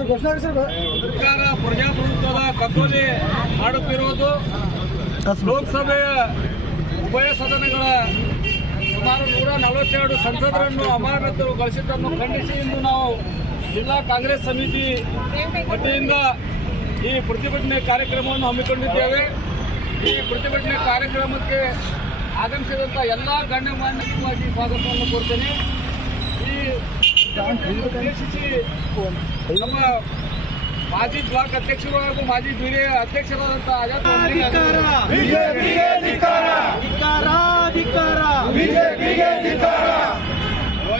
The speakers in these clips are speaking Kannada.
ಸರ್ಕಾರ ಪ್ರಜಾಪ್ರಭುತ್ವದ ಕಗ್ಗೊಲೆ ಮಾಡುತ್ತಿರುವುದು ಲೋಕಸಭೆಯ ಉಭಯ ಸದನಗಳ ಸುಮಾರು 142 ಸಂಸದರನ್ನು ಅಮಾನತುಗೊಳಿಸಿದ್ದನ್ನು ಖಂಡಿಸಿ ಇಂದು ನಾವು ಜಿಲ್ಲಾ ಕಾಂಗ್ರೆಸ್ ಸಮಿತಿ ವತಿಯಿಂದ ಈ ಪ್ರತಿಭಟನೆ ಕಾರ್ಯಕ್ರಮವನ್ನು ಹಮ್ಮಿಕೊಂಡಿದ್ದೇವೆ. ಈ ಪ್ರತಿಭಟನೆ ಕಾರ್ಯಕ್ರಮಕ್ಕೆ ಆಗಮಿಸಿದಂಥ ಎಲ್ಲ ಗಣ್ಯಮಾನ್ಯವಾಗಿ ಸ್ವಾಗತವನ್ನು ಕೋರ್ತೇನೆ. ಈ ಉದ್ದೇಶಿಸಿ ನಮ್ಮ ಮಾಜಿ ಬ್ಲಾಕ್ ಅಧ್ಯಕ್ಷರು ಹಾಗೂ ಮಾಜಿ ಜಿಲ್ಲೆಯ ಅಧ್ಯಕ್ಷರಾದಂಥ ಆಜಾದ್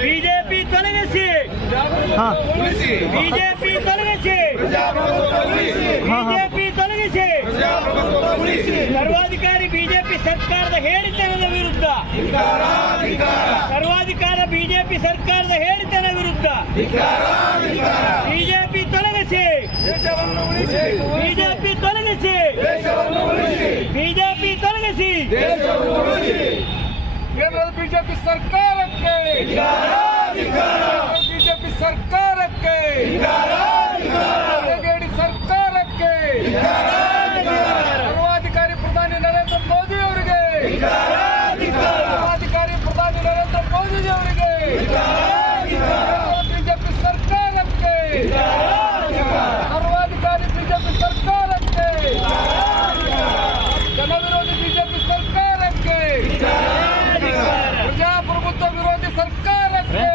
ಬಿಜೆಪಿ ತೊಲಗಿಸಿ, ಬಿಜೆಪಿ ತೊಲಗಿಸಿ, ಬಿಜೆಪಿ ತೊಲಗಿಸಿ, ಸರ್ವಾಧಿಕಾರಿ ಬಿಜೆಪಿ ಸರ್ಕಾರದ ಹೇಳಿತನದ ವಿರುದ್ಧ, ಸರ್ವಾಧಿಕಾರ ಬಿಜೆಪಿ ಸರ್ಕಾರದ ಹೇಳಿತನ ವಿರುದ್ಧ ಬಿಜೆಪಿ ತೊಲಗಿಸಿ, ಬಿಜೆಪಿ ತೊಲಗಿಸಿ, ಬಿಜೆಪಿ ತೊಲಗಿಸಿ. ಕೇಂದ್ರದ ಬಿಜೆಪಿ ಸರ್ಕಾರಕ್ಕೆ, ಬಿಜೆಪಿ ಸರ್ಕಾರಕ್ಕೆ, ಜೆಡಿಎಸ್ ಸರ್ಕಾರಕ್ಕೆ, ಸರ್ವಾಧಿಕಾರಿ ಪ್ರಧಾನಿ ನರೇಂದ್ರ ಮೋದಿ ಅವರಿಗೆ, ಸರ್ವಾಧಿಕಾರಿ ಪ್ರಧಾನಿ ನರೇಂದ್ರ ಮೋದಿ ಅವರಿಗೆ, ಬಿಜೆಪಿ ಸರ್ಕಾರಕ್ಕೆ, ಸರ್ವಾಧಿಕಾರಿ ಬಿಜೆಪಿ ಸರ್ಕಾರಕ್ಕೆ, ಜನವಿರೋಧಿ ಬಿಜೆಪಿ ಸರ್ಕಾರಕ್ಕೆ, ಪ್ರಜಾಪ್ರಭುತ್ವ ವಿರೋಧಿ ಸರ್ಕಾರಕ್ಕೆ